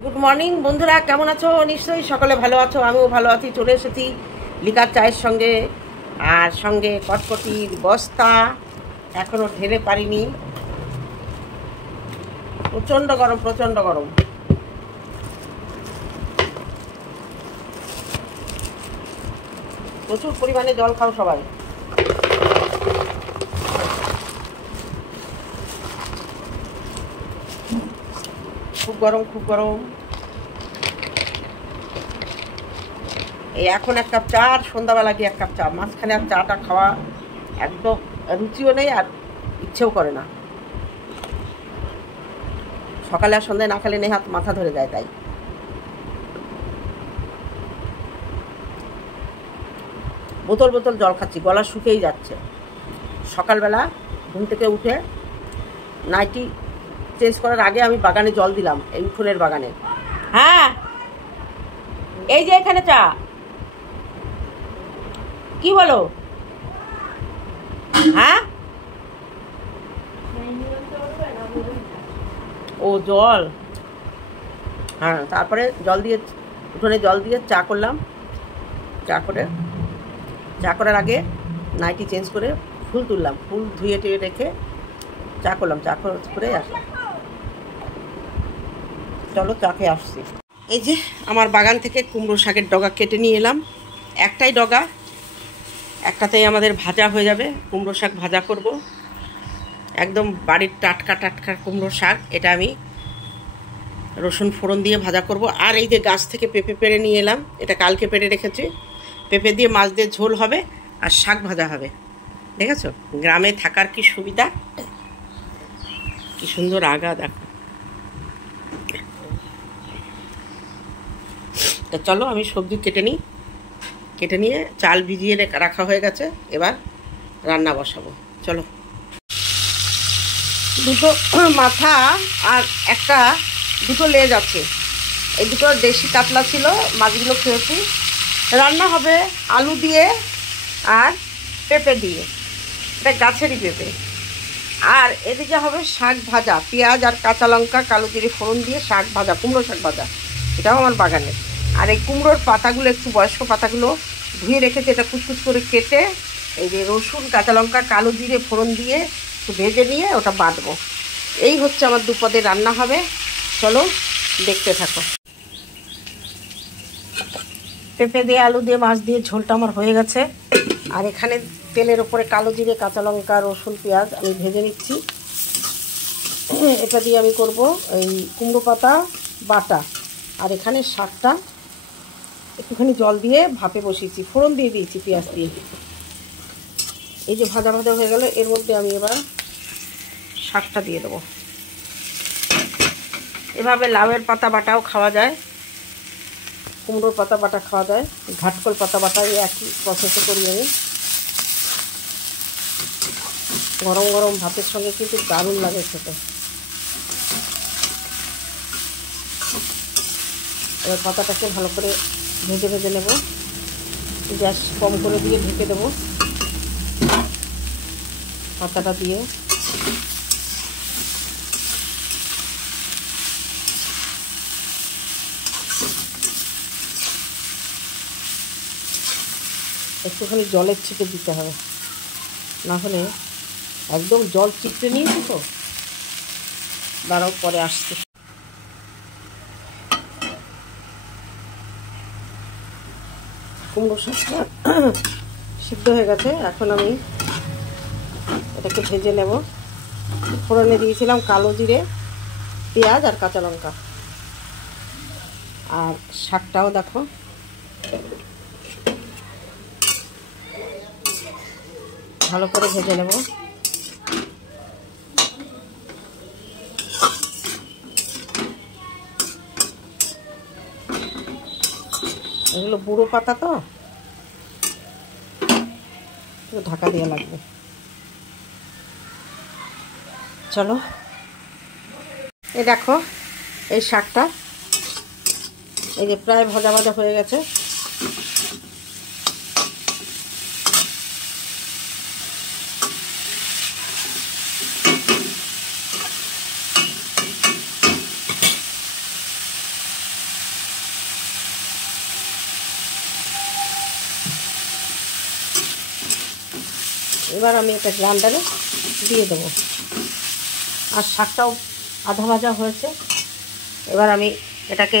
Good morning বন্ধুরা, কেমন আছো? নিশ্চয়ই সকলে ভালো আছো, আমিও ভালো আছি। চলে এসেছি লিকার চায়ের সঙ্গে, আর সঙ্গে কটকটির বস্তা এখনো ঢেলে পারিনি। প্রচণ্ড গরম, প্রচণ্ড গরম। প্রচুর পরিমাণে জল খাও সবাই। খুব গরম, খুব গরম। এই এখন এক কাপ চা আর সন্ধ্যাবেলা গিয়ে এক কাপ চা, মাঝখানে আর চাটা খাওয়া একদম রুচিও নেই আর ইচ্ছেও করে না। সকালে আর সন্ধ্যায় না খেলে নেই, হাত মাথা ধরে যায়। তাই বোতল বোতল জল খাচ্ছি, গলা শুকিয়েই যাচ্ছে। সকালবেলা ঘুম থেকে উঠে নাইটি চেঞ্জ করার আগে আমি বাগানে জল দিলাম, এই উঠোনের বাগানে। হ্যাঁ, এই যে এখানে চা। কি বলো? হ্যাঁ, ও জল। হ্যাঁ, তারপরে জল দিয়ে উঠোনে জল দিয়ে চা করলাম। চা করার আগে নাইটি চেঞ্জ করে ফুল তুললাম, ফুল ধুয়ে টুয়ে রেখে চা করলাম। চা করে আসলাম। চলো চা খেয়ে আসছি। এই যে আমার বাগান থেকে কুমড়ো শাকের ডগা কেটে নিয়ে এলাম। একটাই ডগা, একটাতেই আমাদের ভাজা হয়ে যাবে। কুমড়ো শাক ভাজা করব, একদম বাড়ির টাটকা টাটকা কুমড়ো শাক। এটা আমি রসুন ফোড়ন দিয়ে ভাজা করব। আর এই যে গাছ থেকে পেঁপে পেড়ে নিয়ে এলাম, এটা কালকে পেড়ে রেখেছি। পেঁপে দিয়ে মাছ দিয়ে ঝোল হবে আর শাক ভাজা হবে। দেখেছো গ্রামে থাকার কি সুবিধা, কি সুন্দর আগা দেখো। তা চলো আমি সবজি কেটে নিয়ে চাল ভিজিয়ে রাখা হয়ে গেছে, এবার রান্না বসাবো। চলো। দুটো মাথা আর দুটো লেজ আছে। এই দুটো দেশি কাতলা ছিল, মাছগুলো খেয়েছি। রান্না হবে আলু দিয়ে আর পেঁপে দিয়ে, এটা গাছেরই পেঁপে। আর এদিকে হবে শাক ভাজা, পেঁয়াজ আর কাঁচা লঙ্কা কালো জিরে ফোড়ন দিয়ে শাক ভাজা, কুমড়ো শাক ভাজা। এটাও আমার বাগানে। আর এই কুমড়োর পাতাগুলো, একটু বয়স্ক পাতাগুলো ধুয়ে রেখেছে, এটা কুচকুচ করে কেটে এই যে রসুন কাঁচা লঙ্কা কালো জিরে ফোড়ন দিয়ে একটু ভেজে নিয়ে ওটা বাটবো। এই হচ্ছে আমার দুপদে রান্না হবে। চলো দেখতে থাকো। পেঁপে দিয়ে আলু দিয়ে মাছ দিয়ে ঝোলটা আমার হয়ে গেছে। আর এখানে তেলের ওপরে কালো জিরে কাঁচা লঙ্কা রসুন পেঁয়াজ আমি ভেজে নিচ্ছি। এটা দিয়ে আমি করব এই কুমড়ো পাতা বাটা। আর এখানে শাকটা একটুখানি জল দিয়ে ভাপে বসিয়েছি, ফোড়ন দিয়ে দিয়েছি পেঁয়াজ দিয়ে। এই যে ভাজা ভাজা হয়ে গেল, এর মধ্যে আমি এবার শাকটা দিয়ে দেবো। এভাবে লাউয়ের পাতা বাটাও খাওয়া যায়, কুমড়োর পাতা বাটা খাওয়া যায়, ঘাটকল পাতা বাটা, এই একই প্রসেসে করি আমি। গরম গরম ভাতের সঙ্গে কিন্তু দারুণ লাগে খেতে। এবার পাতাটাকে ভালো করে ভেজে নেব। গ্যাস কম করে দিয়ে ঢেকে দেবো। পাতাটা দিয়ে একটুখানি জলের ছিটে দিতে হবে, না হলে একদম জল চিপড়ে নিয়েছি তো। দাঁড়াও, পরে আসছে। কুমড়ো শাকটা সিদ্ধ হয়ে গেছে, এখন আমি এটাকে ভেজে নেব। ফোড়নে দিয়েছিলাম কালো জিরে পেঁয়াজ আর কাঁচা লঙ্কা। আর শাকটাও দেখো ভালো করে ভেজে নেব। এগুলো বুড়ো পাতা তো, ঢাকা দিয়ে লাগবে। চলো, এই দেখো এই শাকটা এই যে প্রায় ভাজা ভাজা হয়ে গেছে। এবার আমি এটা গ্রাইন্ডারে দিয়ে দেবো। আর শাকটাও আধা ভাজা হয়েছে। এবার আমি এটাকে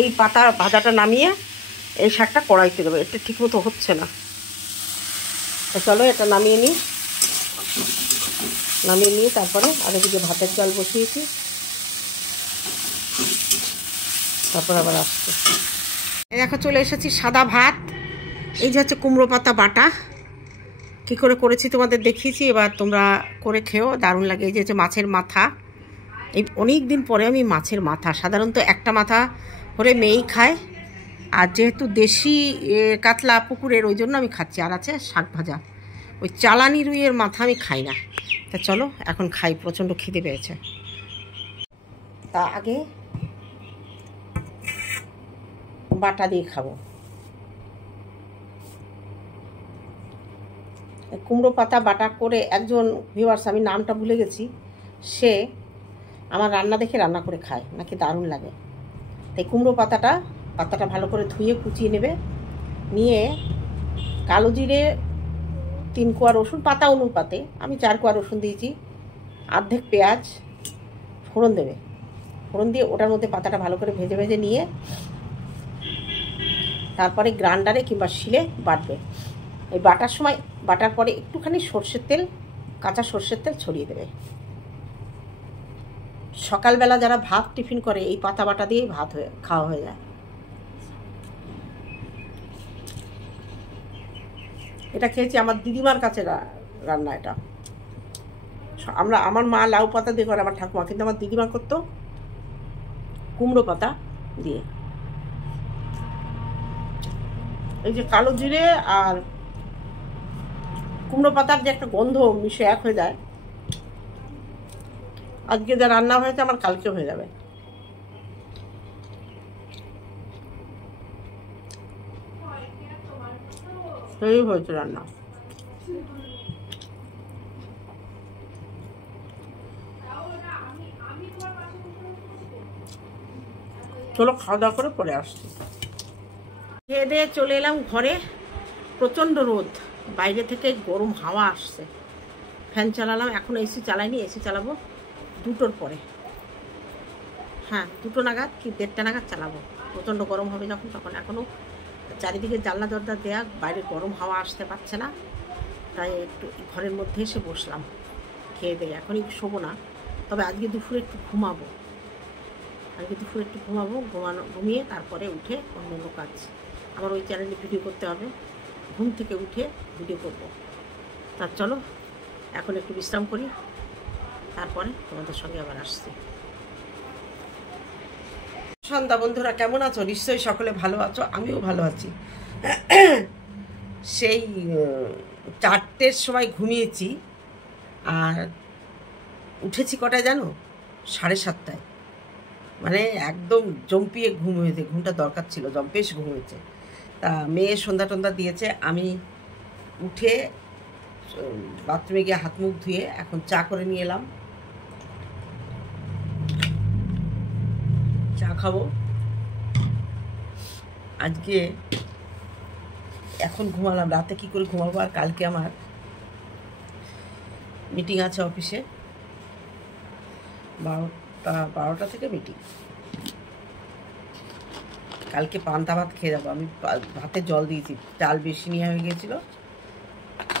এই পাতা ভাজাটা নামিয়ে এই শাকটা কড়াইতে দেবো। এটা ঠিকমতো হচ্ছে না, তো চলো এটা নামিয়ে নিই। তারপরে আরেকদিকে ভাতের চাল বসিয়েছি, তারপর আবার আসছে। দেখো চলে এসেছি সাদা ভাত। এই যে হচ্ছে কুমড়ো পাতা বাটা, কী করে করেছি তোমাদের দেখিয়েছি, এবার তোমরা করে খেও, দারুণ লাগে। এই যে হচ্ছে মাছের মাথা, এই অনেক দিন পরে আমি মাছের মাথা, সাধারণত একটা মাথা করে মেয়েই খায়, আর যেহেতু দেশি কাতলা পুকুরের, ওই জন্য আমি খাচ্ছি। আর আছে শাক ভাজা, ওই চালানি রুইয়ের মাথা আমি খাই না। তা চলো এখন খাই, প্রচণ্ড খিদে পেয়েছে। তা আগে বাটা দিয়ে খাবো। কুমড়ো পাতা বাটা করে একজন ভিউয়ার্স, আমি নামটা ভুলে গেছি, সে আমার রান্না দেখে রান্না করে খায়, নাকি দারুণ লাগে। তাই কুমড়ো পাতাটা ভালো করে ধুয়ে কুচিয়ে নেবে, নিয়ে কালো জিরে 3 কোয়া রসুন, পাতা অনুপাতে আমি 4 কোয়া রসুন দিয়েছি, অর্ধেক পেঁয়াজ ফোড়ন দেবে। ফোড়ন দিয়ে ওটার মধ্যে পাতাটা ভালো করে ভেজে ভেজে নিয়ে তারপরে গ্রাইন্ডারে কিংবা শিলে বাটবে। এই বাটার পরে একটুখানি সর্ষের তেল, কাঁচা সর্ষের তেল ছড়িয়ে দেবে। সকালবেলা যারা ভাত টিফিন করে এই পাতা বাটা দিয়েই ভাত খাওয়া হয়ে যায়। এটা খেয়েছি আমার দিদিমার কাছে রান্না। এটা আমার মা লাউ পাতা দিয়ে করে, আমার ঠাকুমা, কিন্তু আমার দিদিমা করতো কুমড়ো পাতা দিয়ে। এই যে কালো জিরে আর কুমড়ো পাতার যে একটা গন্ধ মিশে এক হয়ে যায়, আজকে যা রান্না হয়েছে আমার কালকে হয়ে যাবে। সেই হয়েছে রান্না। চলো খাওয়া দাওয়া করে পরে আসছি। খেয়ে দিয়ে চলে এলাম ঘরে। প্রচণ্ড রোদ, বাইরে থেকে গরম হাওয়া আসছে। ফ্যান চালালাম, এখন এসি চালাইনি, এসি চালাবো 2টোর পরে। হ্যাঁ 2টো নাগাদ কি 1:30টা নাগাদ চালাবো। প্রচণ্ড গরম হবে যখন, তখন। এখনও চারিদিকে জানলা দরজা দেয়া, বাইরে গরম হাওয়া আসতে পারছে না, তাই একটু ঘরের মধ্যে এসে বসলাম। খেয়ে দিয়ে এখনই শোবো না, তবে আজকে দুপুরে একটু ঘুমাবো। ঘুমিয়ে তারপরে উঠে অন্য কাজ, আমার ওই চ্যানেলে ভিডিও করতে হবে। ঘুম থেকে উঠে ভিডিও করব। তা চলো এখন একটু বিশ্রাম করি, তারপরে তোমাদের সঙ্গে আবার আসছি। সন্ধ্যা বন্ধুরা, কেমন আছো? নিশ্চয়ই সকলে ভালো আছো, আমিও ভালো আছি। সেই 4টের সময় ঘুমিয়েছি, আর উঠেছি কটায় জানো? 7:30টায়। মানে একদম জম্পিয়ে ঘুম হয়েছে, ঘুমটা দরকার ছিল, বেশ ঘুম হয়েছে। তা মেয়ে সন্ধ্যা টন্ধা দিয়েছে, আমি উঠে বাথরুমে গিয়ে হাত মুখ ধুয়ে এখন চা করে নিয়ে এলাম। চা খাবো আজকে। এখন ঘুমালাম, রাতে কি করে ঘুমাবো? আর কালকে আমার মিটিং আছে অফিসে, 12টা থেকে মিটিং। কালকে পান্তা ভাত খেয়ে যাবো। আমি ভাতে জল দিয়েছি, ডাল বেশি নেওয়া হয়ে গিয়েছিলো।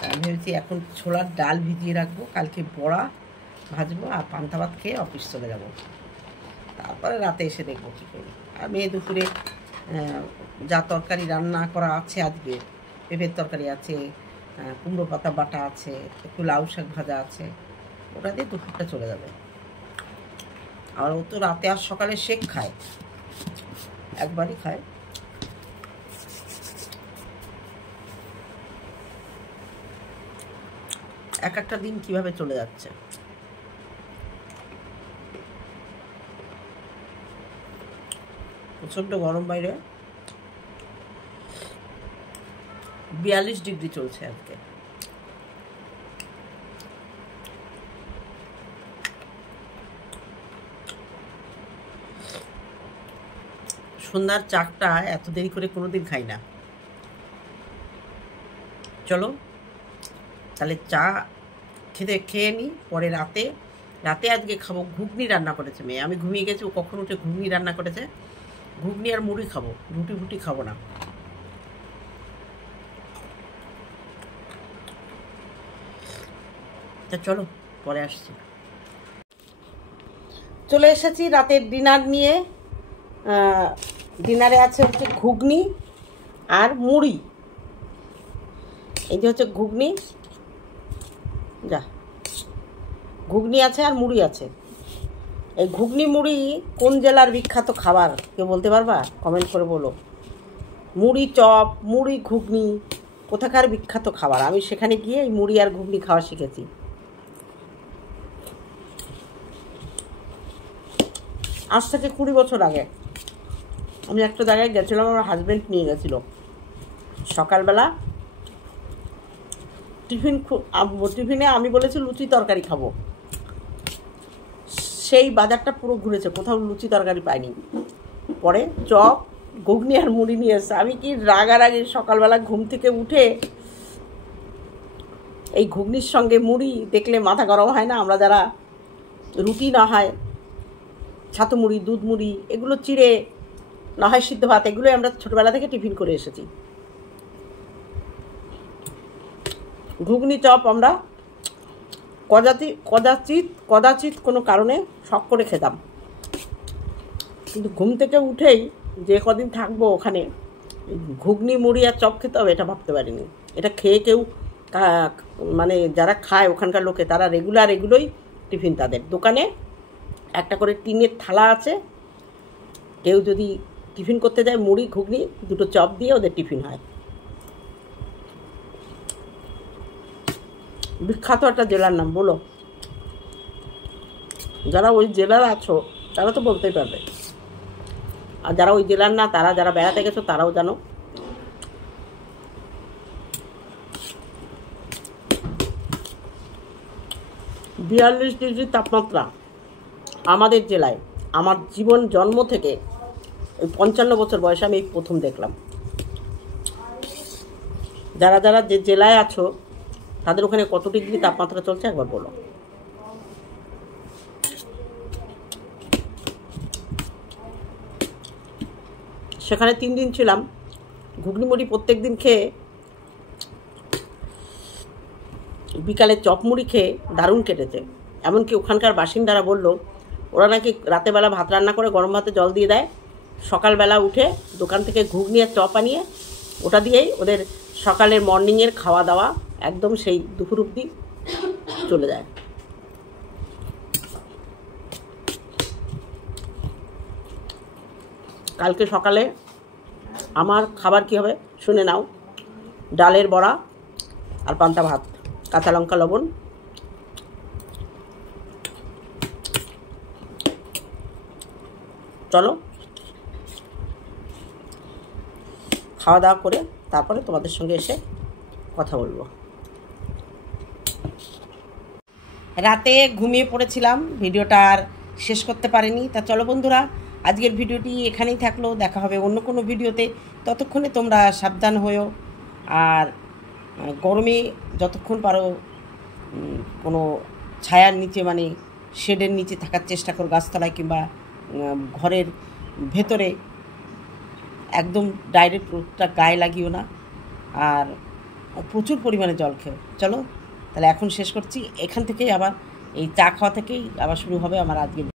আমি ভেবেছি এখন ছোলার ডাল ভিজিয়ে রাখবো, কালকে বড়া ভাজবো, আর পান্তা ভাত খেয়ে অফিস চলে যাব। তারপরে রাতে এসে দেখবো কী করি। আর মেয়ে দুপুরে যা তরকারি রান্না করা আছে, আজকে পেঁপের তরকারি আছে, কুমড়ো পাতা বাটা আছে, একটু লাউ শাক ভাজা আছে, ওটা দিয়ে দুপুরটা চলে যাবে। আর ও তো রাতে আর সকালে শেক খায়, একবারই খায়। একটা দিন কিভাবে চলে যাচ্ছে। প্রচণ্ড গরম বাইরে, 42 ডিগ্রি চলছে আজকে। সন্ধ্যার চাটা এত দেরি করে কোনোদিন খাই না। চলো তাহলে চা খেয়ে নিই, পরে রাতে আজকে খাবো ঘুগনি রান্না করেছে মেয়ে। আমি ঘুমিয়ে গেছি, ও কখন উঠে ঘুগনি রান্না করেছে। ঘুগনি আর মুড়ি খাবো, রুটি ফুটি খাবো না। তা চলো পরে আসছি। চলে এসেছি রাতের ডিনার নিয়ে। ডিনারে আছে হচ্ছে ঘুগনি আর মুড়ি। এই যে হচ্ছে ঘুগনি, ঘুগনি আছে আর মুড়ি আছে। এই ঘুগনি মুড়ি কোন জেলার বিখ্যাত খাবার কেউ বলতে পারবা? কমেন্ট করে বলো। মুড়ি চপ, মুড়ি ঘুগনি কোথাকার বিখ্যাত খাবার? আমি সেখানে গিয়ে এই মুড়ি আর ঘুগনি খাওয়া শিখেছি। আজ থেকে 20 বছর আগে আমি একটা জায়গায় গেছিলাম, আমার হাজব্যান্ড নিয়ে গেছিলো। সকালবেলা টিফিনে আমি বলেছি লুচি তরকারি খাবো। সেই বাজারটা পুরো ঘুরেছে, কোথাও লুচি তরকারি পাইনি। পরে চপ, ঘুগনি আর মুড়ি নিয়ে এসছে। আমি কি রাগারাগি সকালবেলা ঘুম থেকে উঠে এই ঘুগনির সঙ্গে মুড়ি দেখলে মাথা গরম হয় না? আমরা যারা রুটি না হয় ছাতু মুড়ি, দুধ মুড়ি, এগুলো চিড়ে না হয় সিদ্ধ ভাত, এগুলোই আমরা ছোটোবেলা থেকে টিফিন করে এসেছি। ঘুগনি চপ আমরা কদাচিৎ কোনো কারণে শখ করে খেতাম, কিন্তু ঘুম থেকে উঠেই যে কদিন থাকবো ওখানে ঘুগনি মুড়ি আর চপ খেতে হবে এটা ভাবতে পারিনি। এটা খেয়ে কেউ মানে যারা খায় ওখানকার লোকে, তারা রেগুলার এগুলোই টিফিন। তাদের দোকানে একটা করে টিনের থালা আছে, কেউ যদি টিফিন করতে যায় মুড়ি ঘুগনি দুটো চপ দিয়ে ওদের টিফিন হয়। বিখ্যাত একটা জেলার নাম বলো, যারা ওই জেলার আছো তারা তো বলতেই পারবে, আর যারা ওই জেলার না, তারা যারা বেড়াতে গেছো তারাও জানো। -42 ডিগ্রি তাপমাত্রা আমাদের জেলায়। আমার জীবন জন্ম থেকে ওই 55 বছর বয়সে আমি এই প্রথম দেখলাম। যারা যারা যে জেলায় আছো তাদের ওখানে কত ডিগ্রি তাপমাত্রা চলছে একবার বলো। সেখানে 3 দিন ছিলাম। ঘুগনি মুড়ি প্রত্যেক দিন খেয়ে, বিকালে চপ মুড়ি খেয়ে দারুণ কেটেছে। এমনকি ওখানকার বাসিন্দারা বলল ওরা নাকি রাতেরবেলা ভাত রান্না করে গরম ভাতে জল দিয়ে দেয়, সকালবেলা উঠে দোকান থেকে ঘুগনি আর চপ আনিয়ে ওটা দিয়েই ওদের সকালের মর্নিংয়ের খাওয়া দাওয়া একদম সেই দুপুর অবধি চলে যায়। কালকে সকালে আমার খাবার কী হবে শুনে নাও। ডালের বড়া আর পান্তা ভাত, কাঁচা লঙ্কা লবণ। চলো খাওয়া দাওয়া করে তারপরে তোমাদের সঙ্গে এসে কথা বলবো। রাতে ঘুমিয়ে পড়েছিলাম, ভিডিওটা আর শেষ করতে পারিনি। তা চলো বন্ধুরা, আজকের ভিডিওটি এখানেই থাকলো। দেখা হবে অন্য কোনো ভিডিওতে। ততক্ষণে তোমরা সাবধান হয়েও, আর গরমে যতক্ষণ পারো কোনো ছায়ার নিচে, মানে শেডের নিচে থাকার চেষ্টা করো, গাছতলায় কিংবা ঘরের ভেতরে। একদম ডাইরেক্ট রোদটা গায়ে লাগিও না, আর প্রচুর পরিমাণে জল খেও। চলো তাহলে এখন শেষ করছি। এখান থেকেই আবার এই চা খাওয়া থেকেই আবার শুরু হবে আমার আজকে।